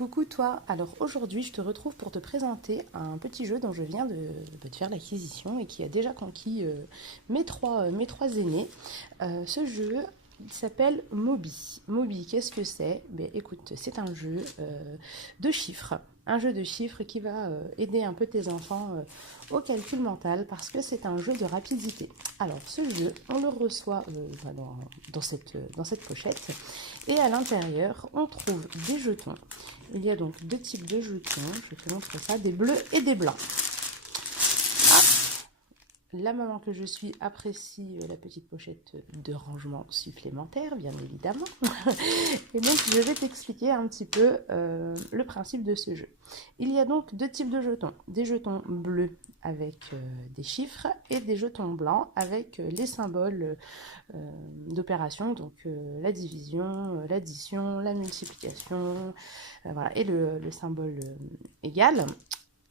Coucou toi, alors aujourd'hui je te retrouve pour te présenter un petit jeu dont je viens de faire l'acquisition et qui a déjà conquis mes trois aînés. Ce jeu il s'appelle Moby. Moby, qu'est-ce que c'est? Ben, écoute, c'est un jeu de chiffres qui va aider un peu tes enfants au calcul mental parce que c'est un jeu de rapidité. Alors ce jeu, on le reçoit dans cette pochette et à l'intérieur, on trouve des jetons. Il y a donc deux types de jetons, je te montre ça, des bleus et des blancs. Ah, la maman que je suis apprécie la petite pochette de rangement supplémentaire, bien évidemment. Et donc, je vais t'expliquer un petit peu le principe de ce jeu. Il y a donc deux types de jetons. Des jetons bleus avec des chiffres et des jetons blancs avec les symboles d'opération, donc la division, l'addition, la multiplication, voilà, et le symbole égal.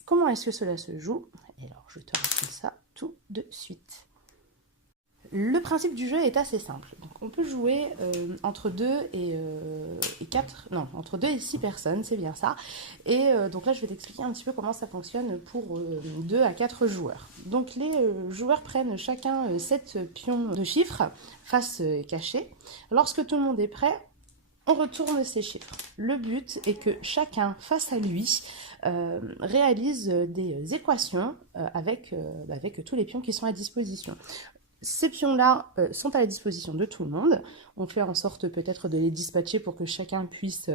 Comment est-ce que cela se joue? Alors, je te raconte ça tout de suite. Le principe du jeu est assez simple. Donc, on peut jouer entre 2 et 4, non, entre 2 et 6 personnes, c'est bien ça. Et donc là, je vais t'expliquer un petit peu comment ça fonctionne pour 2 à 4 joueurs. Donc les joueurs prennent chacun 7 pions de chiffres, face cachée. Lorsque tout le monde est prêt, on retourne ces chiffres. Le but est que chacun, face à lui, réalise des équations avec tous les pions qui sont à disposition. Ces pions-là sont à la disposition de tout le monde. On fait en sorte peut-être de les dispatcher pour que chacun puisse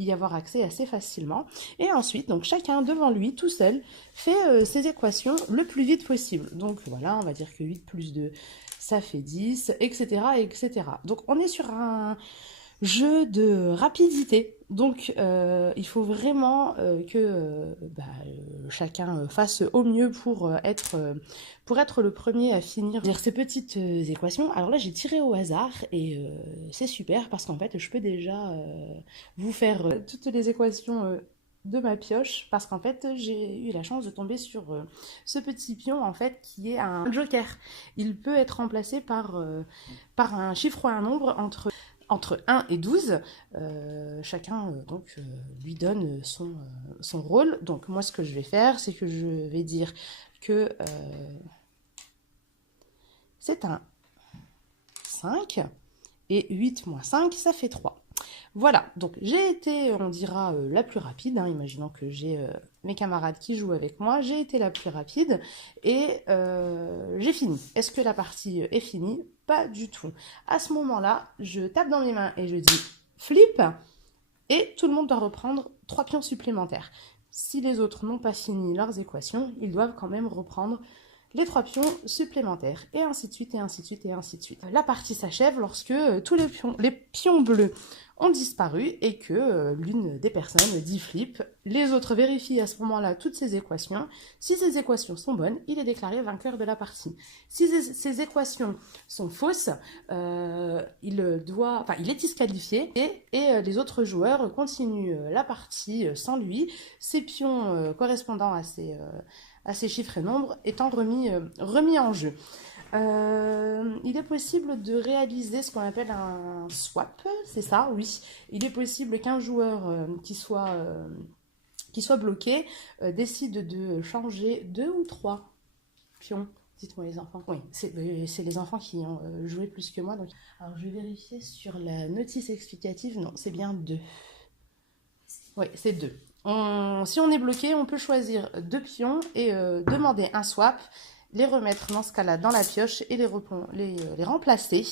y avoir accès assez facilement. Et ensuite, donc chacun devant lui, tout seul, fait ses équations le plus vite possible. Donc voilà, on va dire que 8 plus 2, ça fait 10, etc., etc. Donc on est sur un jeu de rapidité. Donc il faut vraiment que chacun fasse au mieux pour être le premier à finir ces petites équations. Alors là j'ai tiré au hasard et c'est super parce qu'en fait je peux déjà vous faire toutes les équations de ma pioche parce qu'en fait j'ai eu la chance de tomber sur ce petit pion en fait qui est un joker. Il peut être remplacé par un chiffre ou un nombre entre 1 et 12, chacun lui donne son rôle. Donc moi ce que je vais faire, c'est que je vais dire que c'est un 5 et 8 moins 5, ça fait 3. Voilà, donc j'ai été, on dira, la plus rapide, hein, imaginons que j'ai mes camarades qui jouent avec moi, j'ai été la plus rapide et j'ai fini. Est-ce que la partie est finie? Pas du tout. À ce moment-là, je tape dans mes mains et je dis flip et tout le monde doit reprendre 3 pions supplémentaires. Si les autres n'ont pas fini leurs équations, ils doivent quand même reprendre les 3 pions supplémentaires, et ainsi de suite, et ainsi de suite, et ainsi de suite. La partie s'achève lorsque tous les pions bleus ont disparu et que l'une des personnes dit flip. Les autres vérifient à ce moment-là toutes ces équations. Si ces équations sont bonnes, il est déclaré vainqueur de la partie. Si ces équations sont fausses, il est disqualifié et les autres joueurs continuent la partie sans lui. Ces pions correspondant à ces chiffres et nombres étant remis en jeu. Il est possible de réaliser ce qu'on appelle un swap, c'est ça, oui. Il est possible qu'un joueur qui soit bloqué décide de changer 2 ou 3 pions. Dites-moi les enfants. Oui, c'est les enfants qui ont joué plus que moi. Donc. Alors je vais vérifier sur la notice explicative. Non, c'est bien 2. Oui, c'est 2. Si on est bloqué, on peut choisir 2 pions et demander un swap, les remettre dans ce cas-là dans la pioche et les remplacer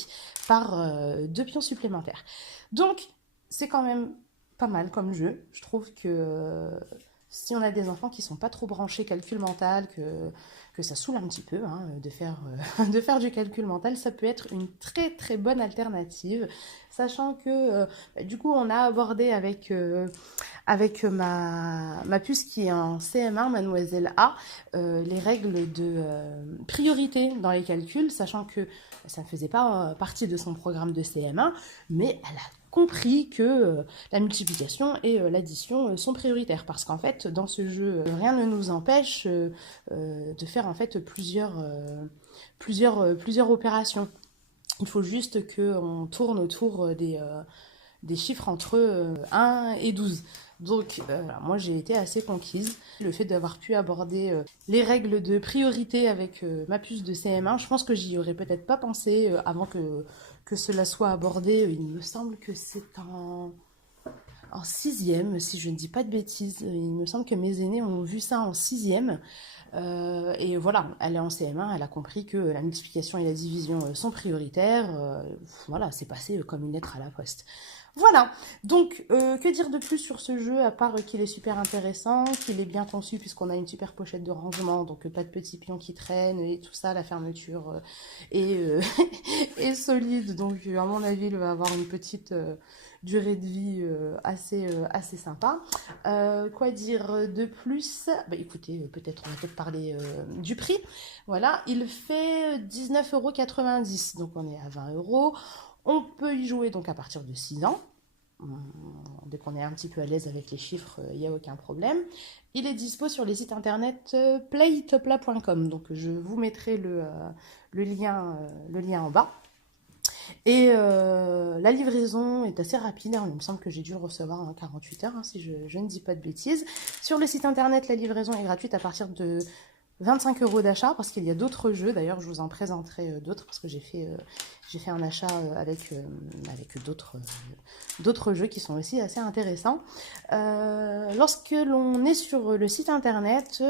par 2 pions supplémentaires. Donc, c'est quand même pas mal comme jeu. Je trouve que si on a des enfants qui sont pas trop branchés calcul mental, que ça saoule un petit peu hein, de faire du calcul mental, ça peut être une très très bonne alternative, sachant que du coup on a abordé avec ma puce qui est en CM1, Mademoiselle A, les règles de priorité dans les calculs, sachant que ça ne faisait pas partie de son programme de CM1, mais elle a compris que la multiplication et l'addition sont prioritaires parce qu'en fait dans ce jeu rien ne nous empêche de faire en fait plusieurs opérations. Il faut juste qu'on tourne autour des chiffres entre 1 et 12. Donc, voilà, moi, j'ai été assez conquise. Le fait d'avoir pu aborder les règles de priorité avec ma puce de CM1, je pense que j'y aurais peut-être pas pensé avant que cela soit abordé. Il me semble que c'est en sixième, si je ne dis pas de bêtises. Il me semble que mes aînés ont vu ça en sixième. Et voilà, elle est en CM1, elle a compris que la multiplication et la division sont prioritaires. Voilà, c'est passé comme une lettre à la poste. Voilà, donc que dire de plus sur ce jeu à part qu'il est super intéressant, qu'il est bien conçu puisqu'on a une super pochette de rangement, donc pas de petits pions qui traînent et tout ça, la fermeture est solide, donc à mon avis il va avoir une petite durée de vie assez sympa. Quoi dire de plus? Bah écoutez, on va peut-être parler du prix. Voilà, il fait 19,90 €, donc on est à 20 €. On peut y jouer donc à partir de 6 ans. Dès qu'on est un petit peu à l'aise avec les chiffres, il n'y a aucun problème. Il est dispo sur les sites internet playtopla.com. Donc je vous mettrai le lien en bas. Et la livraison est assez rapide, hein. Il me semble que j'ai dû le recevoir en 48 heures, hein, si je ne dis pas de bêtises. Sur le site internet, la livraison est gratuite à partir de 25 € d'achat, parce qu'il y a d'autres jeux. D'ailleurs, je vous en présenterai d'autres, parce que j'ai fait un achat avec d'autres jeux qui sont aussi assez intéressants. Lorsque l'on est sur le site internet,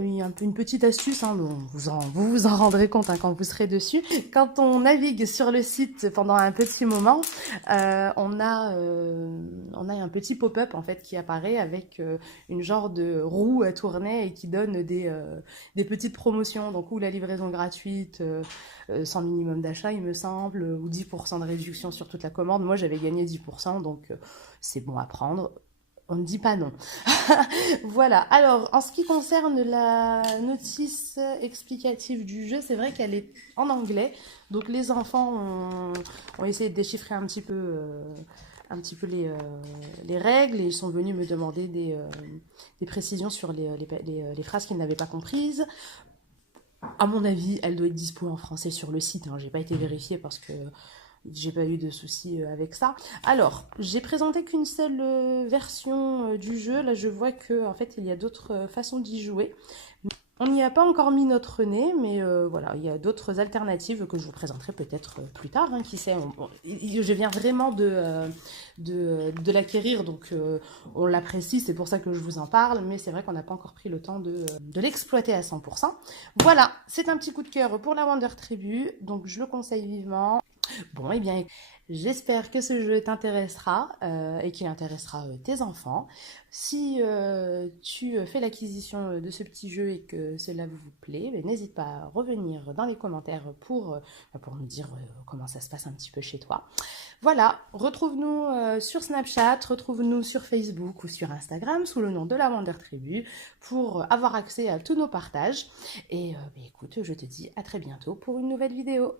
il y a une petite astuce, hein, vous vous en rendrez compte hein, quand vous serez dessus. Quand on navigue sur le site pendant un petit moment, on a un petit pop-up en fait qui apparaît avec une genre de roue à tourner et qui donne des petites promotions, donc ou la livraison gratuite sans minimum d'achat il me semble, ou 10% de réduction sur toute la commande. Moi j'avais gagné 10%, donc c'est bon à prendre. On ne dit pas non. Voilà. Alors, en ce qui concerne la notice explicative du jeu, c'est vrai qu'elle est en anglais. Donc, les enfants ont essayé de déchiffrer un petit peu les règles et ils sont venus me demander des précisions sur les phrases qu'ils n'avaient pas comprises. À mon avis, elle doit être dispo en français sur le site. Hein. J'ai pas été vérifiée parce que j'ai pas eu de soucis avec ça. Alors, j'ai présenté qu'une seule version du jeu. Là, je vois que en fait, il y a d'autres façons d'y jouer. On n'y a pas encore mis notre nez, mais voilà, il y a d'autres alternatives que je vous présenterai peut-être plus tard. Hein, qui sait, je viens vraiment de l'acquérir, donc on l'apprécie, c'est pour ça que je vous en parle, mais c'est vrai qu'on n'a pas encore pris le temps de l'exploiter à 100%. Voilà, c'est un petit coup de cœur pour la Wonder Tribu, donc je le conseille vivement. Bon, eh bien, j'espère que ce jeu t'intéressera et qu'il intéressera tes enfants. Si tu fais l'acquisition de ce petit jeu et que cela vous plaît, n'hésite pas à revenir dans les commentaires pour nous dire comment ça se passe un petit peu chez toi. Voilà, retrouve-nous sur Snapchat, retrouve-nous sur Facebook ou sur Instagram sous le nom de la Wonder Tribu pour avoir accès à tous nos partages. Et écoute, je te dis à très bientôt pour une nouvelle vidéo.